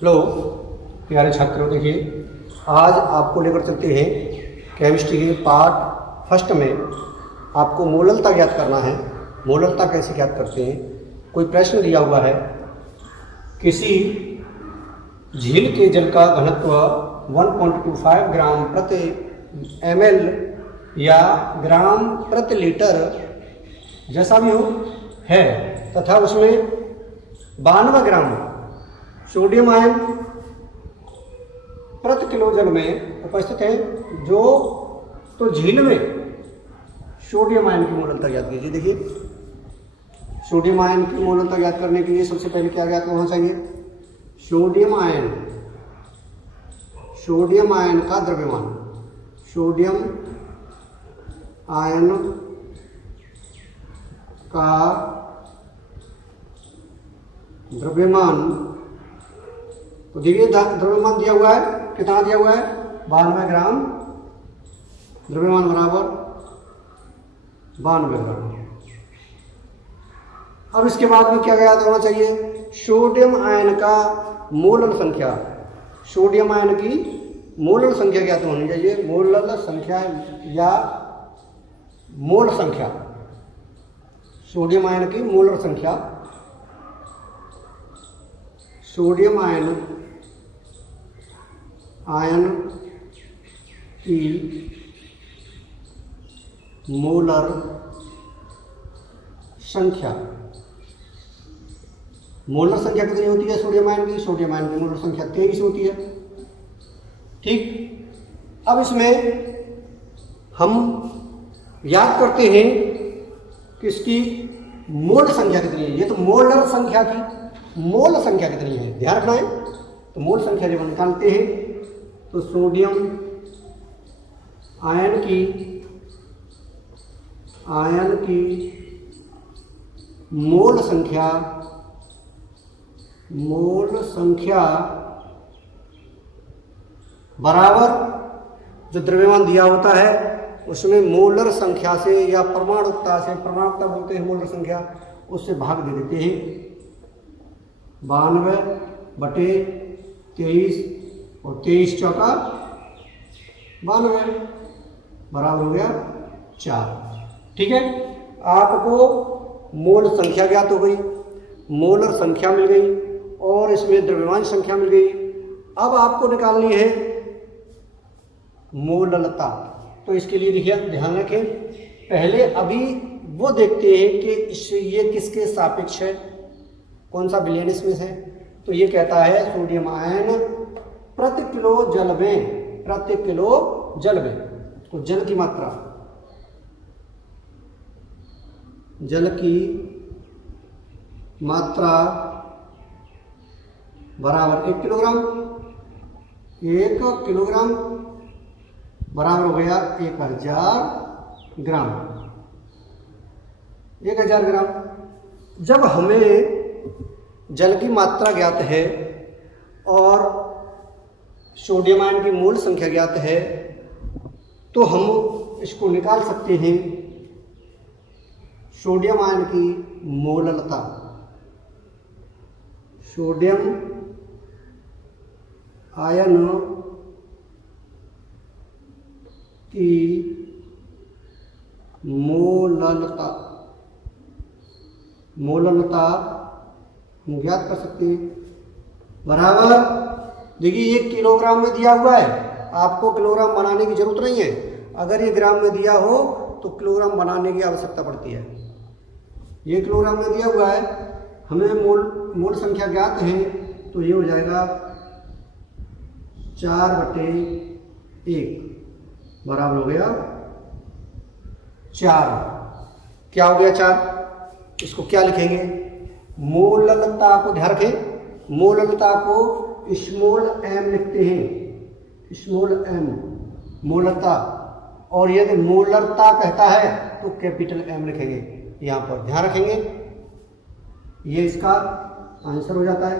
Hello प्यारे छात्रों, देखिए आज आपको लेकर चलते हैं केमिस्ट्री के पार्ट फर्स्ट में। आपको मोललता ज्ञात करना है। मोललता कैसे ज्ञात करते हैं? कोई प्रश्न दिया हुआ है, किसी झील के जल का घनत्व 1.25 ग्राम प्रति ml या ग्राम प्रति लीटर जैसा भी हो है तथा उसमें 92 ग्राम सोडियम आयन प्रति किलो जल में उपस्थित है। जो तो झील में सोडियम आयन की मोललता ज्ञात कीजिए। देखिए, सोडियम आयन की मोललता ज्ञात करने के लिए सबसे पहले क्या ज्ञात होना चाहिए? सोडियम आयन का द्रव्यमान। सोडियम आयन का द्रव्यमान, तो देखिए द्रव्यमान दिया हुआ है, कितना दिया हुआ है? 92 ग्राम। द्रव्यमान बराबर 92 ग्राम। अब इसके बाद में क्या ज्ञात होना चाहिए? सोडियम आयन का मोलल संख्या। सोडियम आयन की मोलल संख्या ज्ञात होनी चाहिए। मोलल संख्या या मोल संख्या, सोडियम आयन की मोलर संख्या। सोडियम आयन की मोलर संख्या। मोलर संख्या कितनी होती है सोडियम आयन की? सोडियम आयन की मोलर संख्या 23 होती है। ठीक, अब इसमें हम याद करते हैं कि इसकी मोल संख्या कितनी है। ये तो मोलर संख्या की मोल संख्या कितनी है ध्यान रखना है। तो मोल संख्या जब हम निकालते हैं तो सोडियम आयन की मोल संख्या बराबर जो द्रव्यमान दिया होता है उसमें मोलर संख्या से या परमाणुकता बोलते हैं मोलर संख्या, उससे भाग दे देते हैं। 92/23 और 23 चौका 92 बराबर हो गया 4। ठीक है, आपको मोल संख्या ज्ञात हो गई, मोलर संख्या मिल गई और इसमें द्रव्यमान संख्या मिल गई। अब आपको निकालनी है मोललता। तो इसके लिए देखिए ध्यान रखें, पहले अभी वो देखते हैं कि ये किसके सापेक्ष है, कौन सा विलयन इसमें है। तो ये कहता है सोडियम आयन प्रति किलो जल में, तो जल की मात्रा बराबर 1 किलोग्राम। 1 किलोग्राम बराबर हो गया 1000 ग्राम। 1000 ग्राम। जब हमें जल की मात्रा ज्ञात है और सोडियम आयन की मोल संख्या ज्ञात है तो हम इसको निकाल सकते हैं सोडियम आयन की मोललता। सोडियम आयन की मोललता हम ज्ञात कर सकते हैं बराबर, देखिए 1 किलोग्राम में दिया हुआ है, आपको किलोग्राम बनाने की जरूरत नहीं है। अगर ये ग्राम में दिया हो तो किलोग्राम बनाने की आवश्यकता पड़ती है। ये किलोग्राम में दिया हुआ है, हमें मोल संख्या ज्ञात है, तो ये हो जाएगा 4/1 बराबर हो गया 4। क्या हो गया 4? इसको क्या लिखेंगे? मोललता को ध्यान रखें, मोललता को स्मॉल m लिखते हैं, स्मॉल m मोललता। और यदि मोलरता कहता है तो कैपिटल M लिखेंगे, यहाँ पर ध्यान रखेंगे। ये इसका आंसर हो जाता है।